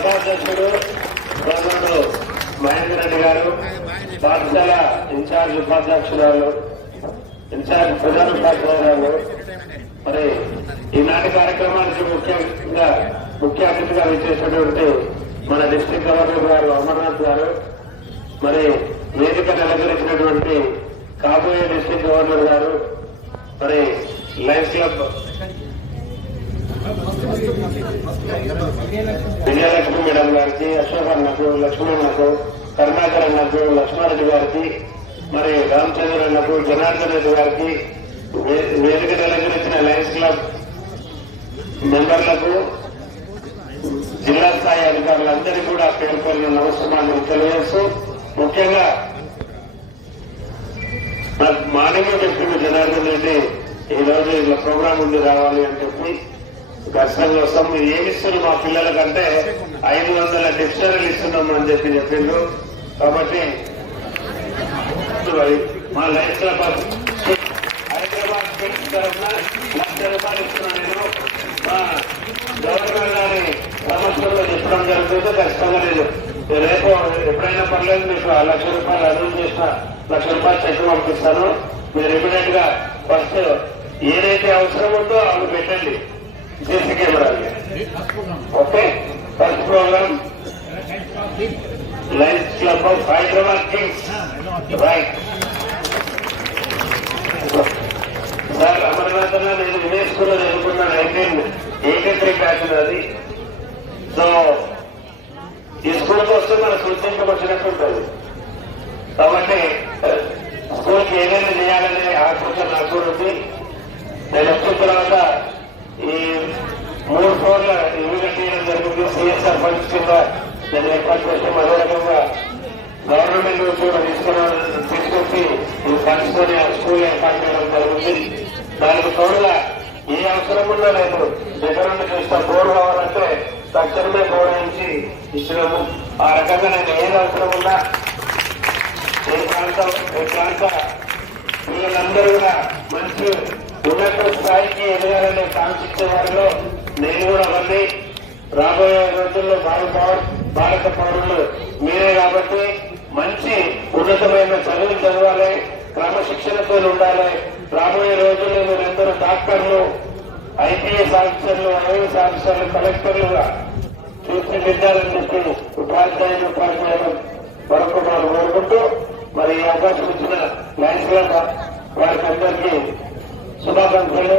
ఉపాధ్యక్షుడు గవర్నరు మహేందర్ రెడ్డి గారు పాఠశాల ఇన్ఛార్జ్ ఉపాధ్యక్షురాలు ఇన్ఛార్జ్ ప్రధాన ఉపాధ్యాయురాలు మరి ఈనాటి కార్యక్రమానికి ముఖ్యంగా ముఖ్య అతిథిగా విచ్చేసినటువంటి మన డిస్ట్రిక్ట్ గవర్నర్ గారు అమర్నాథ్ గారు మరి వేదిక నెలకొల్పినటువంటి కాబోయే డిస్ట్రిక్ట్ గవర్నర్ గారు మరి లైఫ్ క్లబ్ విజయలక్ష్మి మేడం గారికి అశోక్ అన్నకు లక్ష్మణ్ కరుణాకర్ అన్నకు లక్ష్మారెడ్డి గారికి మరి రామచంద్ర అన్నకు జనార్దన్ రెడ్డి గారికి వేదిక తెలంగాణ లయన్స్ క్లబ్ మెంబర్లకు జిల్లా స్థాయి అధికారులందరికీ కూడా పేర్కొన్న పేరున తెలియజేస్తూ ముఖ్యంగా నాకు మార్నింగ్ చెప్పింది జనార్దన్ రెడ్డి ఈ రోజు ఇలా ప్రోగ్రాం ఉంది రావాలి అని చెప్పి ఖచ్చితంగా వస్తాం మీరు ఏమి ఇస్తున్నారు మా పిల్లలకంటే? ఐదు వందల డిక్షనరీలు ఇస్తున్నాం అని చెప్పి చెప్పిండ్రు. కాబట్టి మరి మా లైఫ్ క్లబ్ హైదరాబాద్ స్టేట్ తరఫున లక్ష రూపాయలు ఇస్తున్నాను నేను. మా గవర్నమెంట్ గారి సమస్యల్లో చెప్పడం జరుగుతుందో. ఖచ్చితంగా లేదు రేపు ఎప్పుడైనా పర్లేదు మీకు ఆ లక్ష రూపాయలు అర్థం చేసిన లక్ష రూపాయలు చెక్ పంపిస్తాను. మీరు ఇమీడియట్గా ఫస్ట్ ఏదైతే అవసరం ఉందో అవి పెట్టండి. C C okay first programme lions club of Hyderabad kings right sir Amarnath నేను వినేష్ స్కూల్లో చదువుకున్నాను నైన్టీన్ ఎయిటీ త్రీ అది సో ఈ స్కూల్కి వస్తే మన సూచనకు వచ్చినట్టు ఉంటుంది. కాబట్టి స్కూల్కి ఏదైనా చేయాలనే ఆకృతి నాకు ఉంది. నేను వచ్చిన తర్వాత ఈ మూడు ఫ్లోర్ల ఇల్లు కట్టేయడం జరిగింది. సిఎస్ఆర్ ఫండ్స్ కింద నేను ఏర్పాటు చేస్తాం అదే రకంగా గవర్నమెంట్ నుంచి కూడా తీసుకున్న తీసుకొచ్చి ఈ ఫండ్స్ తోని స్కూల్ ఏర్పాటు చేయడం జరుగుతుంది దానికి తోడుగా ఏ అవసరం ఉన్నా లేదు. దగ్గర నుండి చూస్తా బోర్డు కావాలంటే తక్షణమే బోర్డు నుంచి ఇచ్చినాము. ఆ రకంగా నేను ఏది అవసరం ఉన్నా ఏ ప్రాంతం ఏ ప్రాంత వీళ్ళందరూ కూడా మంచి ఎదగాలని కాంక్షించే వారిలో నేను కూడా అవన్నీ రాబోయే రోజుల్లో భారత భారత పౌరులు మీరే కాబట్టి మంచి ఉన్నతమైన చదువులు చదవాలి క్రమశిక్షణతో ఉండాలి. రాబోయే రోజుల్లో మీరందరూ డాక్టర్లు ఐపీఎస్ ఆఫీసర్లు ఐఏఎస్ ఆఫీసర్లు కలెక్టర్లుగా తీర్చిదిద్దాలని చెప్పి ఉపాధ్యాయులు ఉపాధ్యాయులు వరకు మనం కోరుకుంటూ మరి ఈ అవకాశం ఇచ్చిన లయన్స్ వారికి అందరికీ శుభాకాంక్షలు.